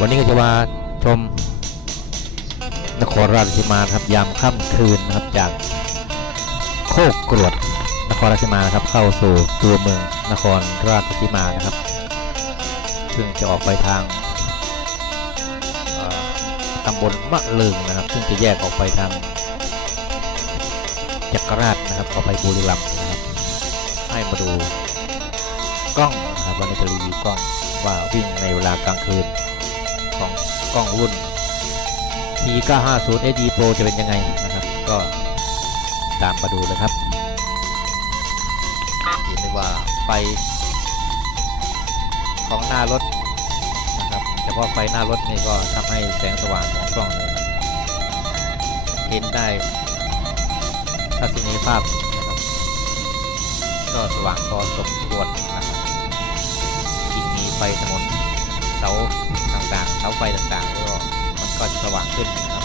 วันนี้ก็จะมาชมนครราชสีมาครับยามค่ำคืนนะครับจากโคกกรวดนครราชสีมานะครับเข้าสู่ตัวเมืองนครราชสีมานะครับ ซึ่งจะออกไปทางตำบลมะเลิงนะครับ ซึ่งจะแยกออกไปทางจักรราชนะครับออกไปบุรีรัมย์นะครับให้มาดูกล้องนะครับวันนี้จะรีวิวกล้องว่าวิ่งในเวลากลางคืน ของกล้องรุ่น T950 SD Pro จะเป็นยังไงนะครับ ก็ตามมาดูเลยครับเห็นได้ว่าไฟของหน้ารถนะครับเฉพาะไฟหน้ารถนี่ก็ทำให้แสงสว่างของกล้องเนี่ยเห็นได้ทัศนียภาพนะครับก็สว่างพอสมควรนะครับยิ่งมีไฟถนนเสา ต่างๆเสาไฟต่างๆก็มันก็สว่างขึ้นนะครับ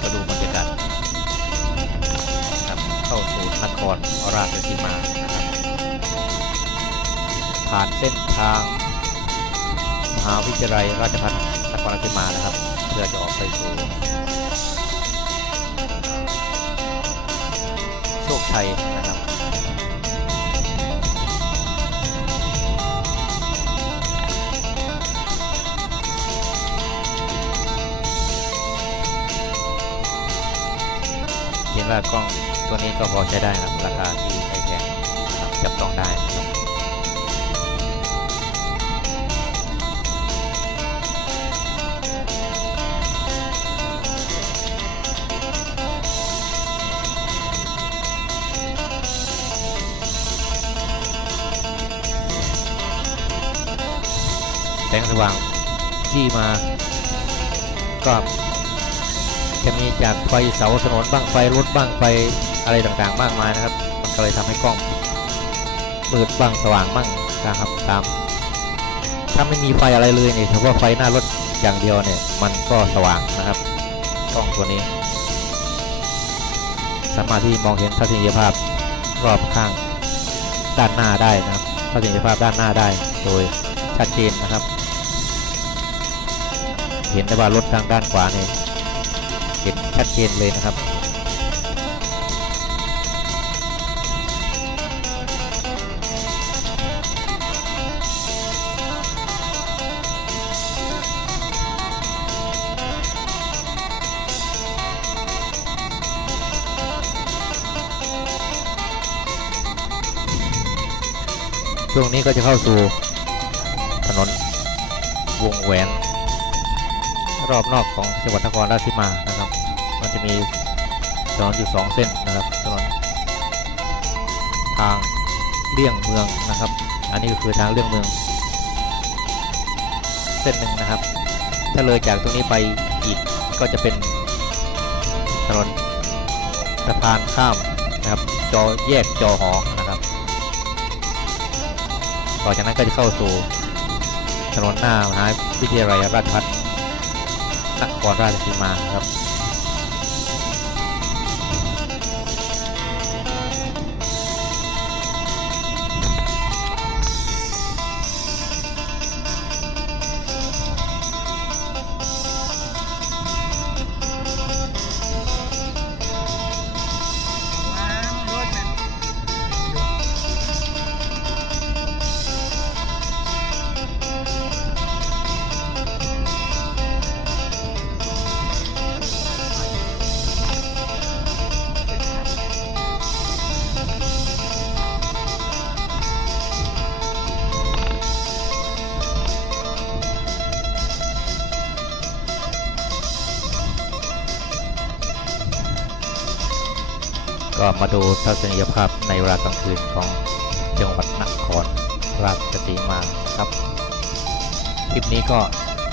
ก็ดูบรรยากาศครับเข้าสู่นครราชสีมานะครับผ่านเส้นทางมหาวิทยาลัยราชภัฏนครราชสีมานะครับ เพื่อจะออกไปสู่โชคชัย ว่ากล้องตัวนี้ก็พอใช้ได้นะครับราคาที่ไม่แพงจับจับต้องได้แสงสว่างที่มาก็ จะมีจากไฟเสาถนนบ้างไฟรถบ้างไฟอะไรต่างๆ มากมายนะครับ มันก็เลยทำให้กล้องมืดบ้างสว่างบ้างนะครับตาม ถ้าไม่มีไฟอะไรเลยเนี่ยเฉพาะไฟหน้ารถอย่างเดียวเนี่ย มันก็สว่างนะครับกล้องตัวนี้ สามารถที่มองเห็นทัศนียภาพรอบข้างด้านหน้าได้นะครับทัศนียภาพด้านหน้าได้โดยชัดเจนนะครับ เห็นได้ว่ารถทางด้านขวาเนี่ย ชัดเจนเลยนะครับช่วงนี้ก็จะเข้าสู่ถนนวงแหวน รอบนอกของจังหวัดนครราชสีมานะครับ จะมีถนนอยู่สองเส้นนะครับถนนทางเลี่ยงเมืองนะครับ อันนี้ก็คือทางเลี่ยงเมือง เส้นหนึ่งนะครับ ถ้าเลยจากตรงนี้ไปอีกก็จะเป็นถนนสะพานข้ามนะครับ จอแยกจอหอนะครับ ต่อจากนั้นก็จะเข้าสู่ถนนหน้ามหาวิทยาลัยราชภัฏนครราชสีมาครับ มาดูทัศนียภาพในเวลากลางคืนของจังหวัดนครราชสีมาครับคลิปนี้ก็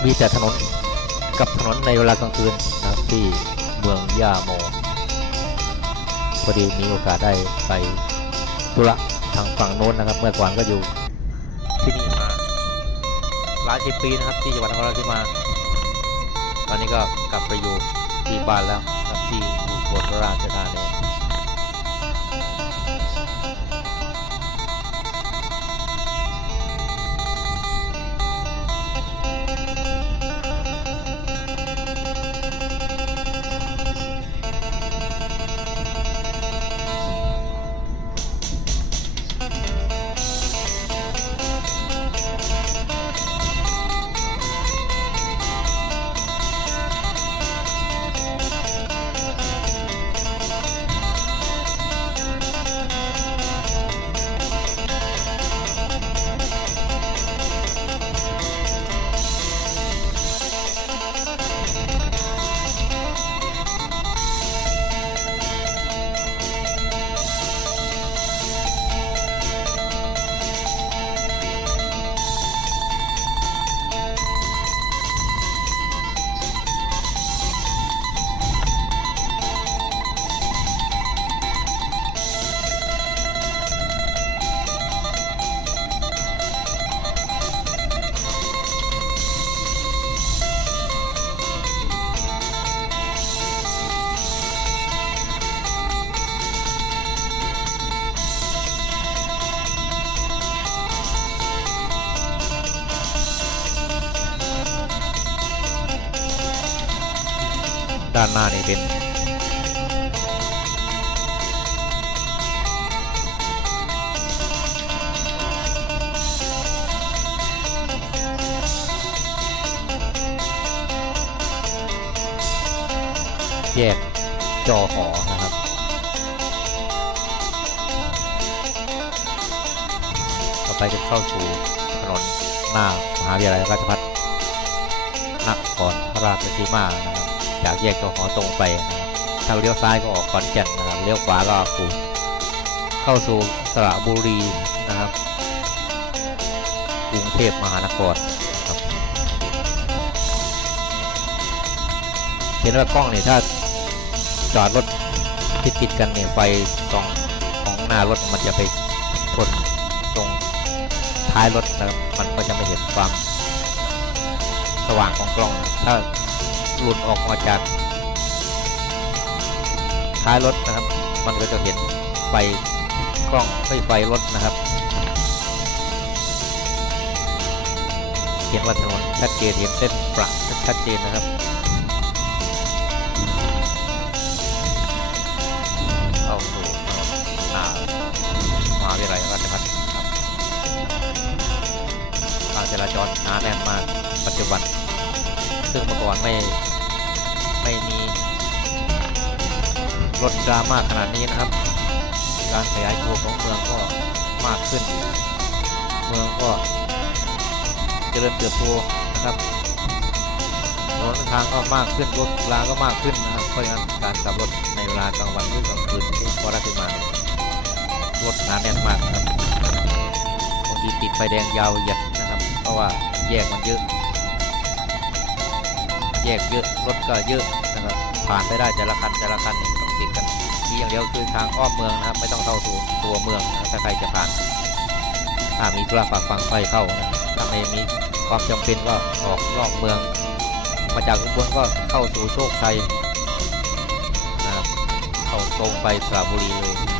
มีแต่ถนนกับถนนในเวลากลางคืนนะที่เมืองย่าโมพอดีมีโอกาสได้ไปธุระทางฝั่งโน้นนะครับ เมื่อก่อนก็อยู่ที่นี่มาหลายสิบปีนะครับ ที่จังหวัดนครราชสีมา ตอนนี้ก็กลับไปอยู่ที่บ้านแล้วครับที่อุบลราชธานี ด้านหน้านี่เป็นแยกจอหอนะครับ ต่อไปจะเข้าสู่ถนนหน้ามหาวิทยาลัยราชภัฏนครราชสีมานะครับ จากแยกจอหอตรงไปนะครับถ้าเลี้ยวซ้ายก็ออกขอนแก่นนะครับเลี้ยวขวาก็คูเข้าสู่สระบุรีนะครับกรุงเทพมหานครครับเห็นว่ากล้องเนี่ยถ้าจอดรถติดติดกันเนี่ยไฟส่องของหน้ารถมันจะไปชนตรงท้ายรถนะครับมันก็จะไม่เห็นความสว่างของกล้องนะถ้า หลุดออกมาจากท้ายรถนะครับ มันก็จะเห็นไฟกล้องไฟไฟรถนะครับ เห็นว่าถนนชัดเจนเห็นเส้นประชัดเจนนะครับเข้าสู่ถนนหน้ามาวิทยาลัยราชภัฏครับการจราจรหนาแน่นมากปัจจุบัน ซึ่งเมื่อก่อนไม่ รถดราม่าขนาดนี้นะครับ การขยายตัวของเมืองก็มากขึ้น เมืองก็เจริญเติบโตนะครับถนนทางก็มากขึ้นรถราก็มากขึ้นนะครับเพราะฉะนั้นการขับรถในเวลากลางวันหรือกลางคืนที่พอรัชมารถหนาแน่นมากครับบางทีติดไฟแดงยาวเหยียดนะครับ เพราะว่าแยกมันเยอะแยกเยอะรถก็เยอะนะครับผ่านไปได้แต่ละคันแต่ละคันนี่ กี้อย่างเดียวคือทางอ้อมเมืองนะครับ ไม่ต้องเข้าสู่ตัวเมืองนะถ้าใครจะผ่านถ้ามีธุระฝากฟังค่อยเข้านะถ้าไม่มีความจำเป็นก็ออกนอกเมือง มาจากอุบลก็เข้าสู่โชคชัยนะครับเข้าตรงไปสระบุรีเลย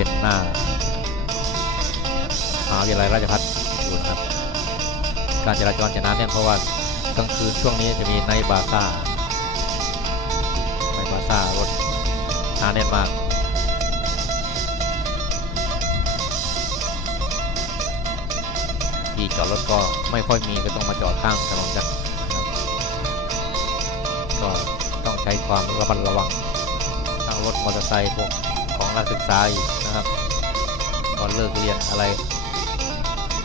เป็นหน้ามหาวิทยาลัยราชภัฏอยู่นะครับ การจราจรจะหนาแน่นเพราะว่ากลางคืนช่วงนี้จะมีไนบาซ่าไนบาซ่ารถหนาแน่นมากที่จอดรถก็ไม่ค่อยมีก็ต้องมาจอดข้างถนนกันนะครับก็ต้องใช้ความระมัดระวังทั้งรถมอเตอร์ไซค์พวกของนักศึกษาอีก นะครับตอนเลิกเรียนอะไร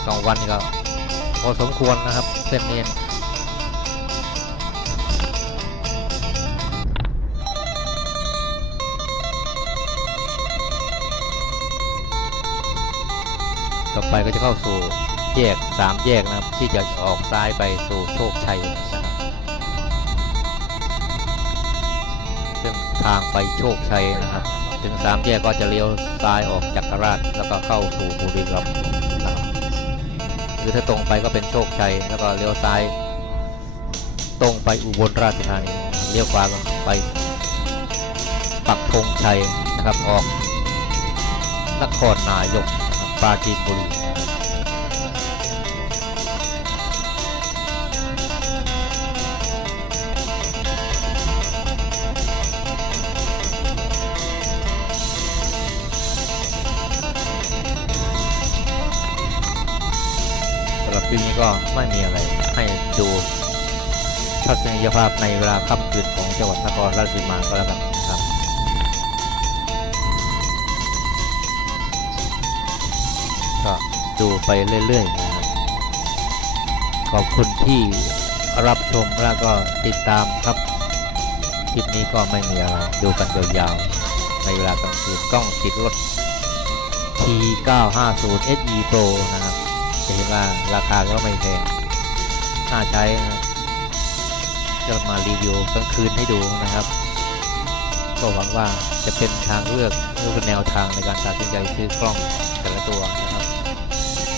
สองวันนี่ก็พอสมควรนะครับ เส้นนี้ต่อไปก็จะเข้าสู่แยกสามแยกนะครับ ที่จะออกซ้ายไปสู่โชคชัยนะครับซึ่งทางไปโชคชัยนะครับ ถึงสามแยกก็จะเลี้ยวซ้ายออกจากกราชแล้วก็เข้าสู่บุรีรัมย์นะครับคือถ้าตรงไปก็เป็นโชคชัยแล้วก็เลี้ยวซ้าย ตรงไปอุบลราชธานีเลี้ยวขวาไปปักธงชัยนะครับออกนครนายกปราจีนบุรี ลิปนี้ก็ไม่มีอะไรให้ดูทัศนียภาพในเวลาค่ำคืนของจังหวัดนครราชสีมาก็แล้วกันครับก็ดูไปเรื่อยๆนะครับขอบคุณที่รับชมแล้วก็ติดตามครับคลิปนี้ก็ไม่มีอะไรดูกันยาวๆในเวลากลางคืนกล้องติดรถ T950 SE Pro นะครับจะเห็ นว่าราคาก็ไม่แพงน่าใช้นะครับจะมารีวิวกลางคืนให้ดูนะครับ ก็หวังว่าจะเป็นทางเลือกหรือเป็นแนวทางในการตัดสินใจซื้อกล้องแต่ละตัวนะครับ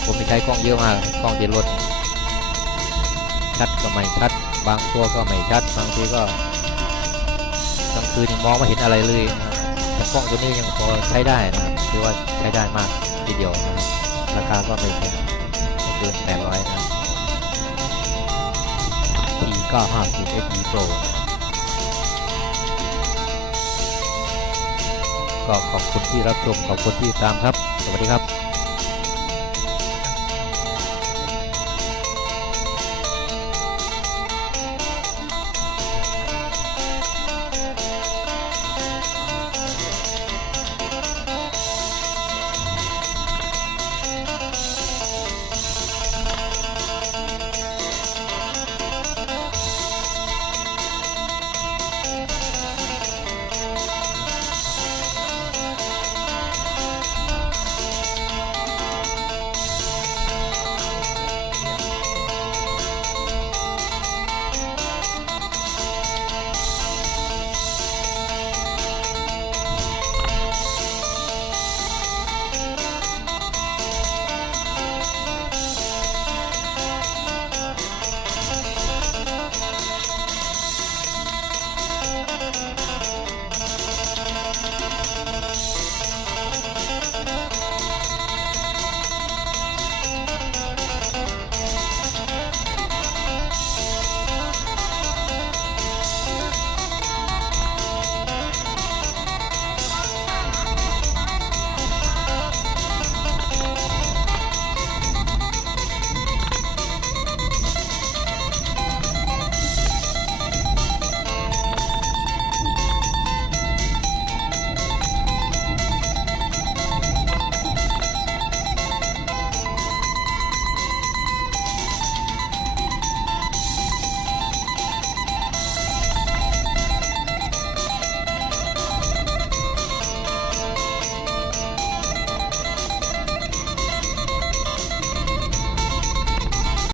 ผมมีใช้กล้องเยอะมากกล้องที่รถชัดก็ไม่ชัด บางตัวก็ไม่ชัดบางทีก็กลางคืนมองไม่เห็นอะไรเลยนะครับแต่กล้องตัวนี้ยังพอใช้ได้นะครับถือว่าใช้ได้มากทีเดียวนะครับราคาก็ไม่แพง ไม่เกิน800นะครับ T950 SE Pro ก็ขอบคุณที่รับชม ขอบคุณที่ตามครับ สวัสดีครับ